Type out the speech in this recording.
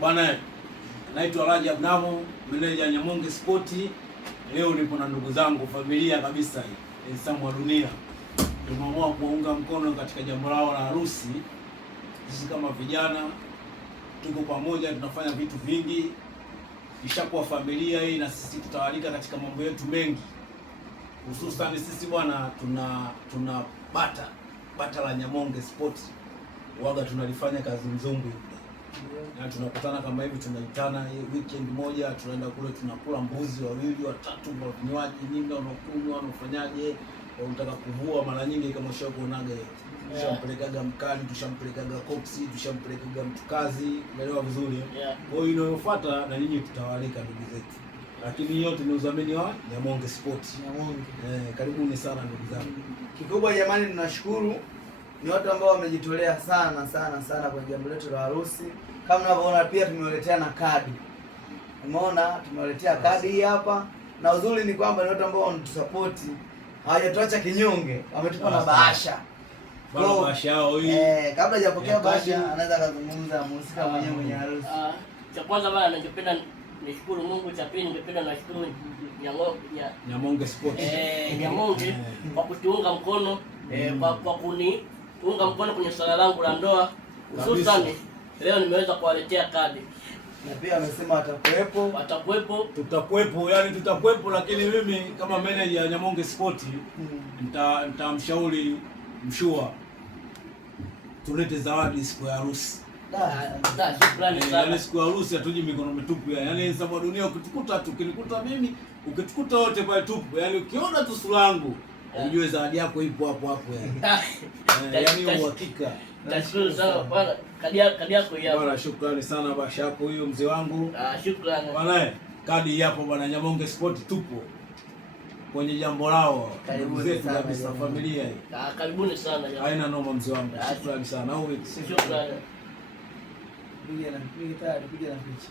Bwana, naitwa Rajab Namo, meneja Nyamonge Sport. Leo nipo na ndugu zangu, familia kabisa hii, Isamu wa dunia. Tumeamua kuunga mkono katika jambo lao la harusi. Sisi kama vijana tuko pamoja, tunafanya vitu vingi. Ishakuwa familia hii na sisi tutawalika katika mambo yetu mengi. Hususan sisi bwana tuna bata la Nyamonge Sport. Waga tunalifanya kazi mzungu. Na tunakutana kama hivi, tunaitana weekend moja, tunaenda kule tunakula mbuzi wawili watatu, kwa vinywaji nini wanakunywa, wanafanyaje, wanataka kuvua mara nyingi kama shoko kuonaga. Tushampelekaga mkali, tushampelekaga koksi, tushampelekaga mtukazi, unaelewa vizuri. Kwa hiyo inayofuata na nyinyi tutawalika ndugu zetu. Lakini yote ni udhamini wa Nyamonge Sport. Nyamonge. Karibuni sana ndugu zangu. Kikubwa jamani, tunashukuru ni watu ambao wamejitolea sana kwenye jambo letu la harusi. Kama unavyoona pia tumewaletea na kadi. Umeona tumewaletea kadi hii hapa, na uzuri ni kwamba ni watu ambao wanatusupport. Hawajatuacha kinyonge, wametupa na bahasha. Bahasha yao hii. Kabla hajapokea bahasha anaweza kuzungumza mhusika mwenyewe kwenye harusi. Cha kwanza bana, ningependa nishukuru Mungu, cha pili ningependa nashukuru Nyamonge Sport. Nyamonge kwa kutuunga mkono, kwa kuniunga mkono kwenye swala langu la ndoa. Hususan leo nimeweza kuwaletea kadi. Na pia amesema watakuwepo. Tutakuwepo, yani tutakuwepo, lakini mimi kama manager ya Nyamonge Sport nitamshauri Mshua tulete zawadi siku ya harusi. Shukrani sana. Yani siku ya harusi hatuji mikono mitupu, yani Isamu wa dunia ukitukuta tu, ukinikuta mimi, ukitukuta wote pale tupu, yani ukiona tu sura yangu ujue zawadi yako ipo hapo yani. Yani uhakika. Tashukuru sana bwana. Kadi yako hii hapa. Bwana, shukrani sana basha yako hiyo mzee wangu. Shukrani. Bwana, kadi hapo bwana, Nyamonge Sport tupo kwenye jambo lao. Karibuni Zetu sana kabisa familia hii. Karibuni sana. Haina noma mzee wangu. Shukrani sana. Shukrani. Piga na picha.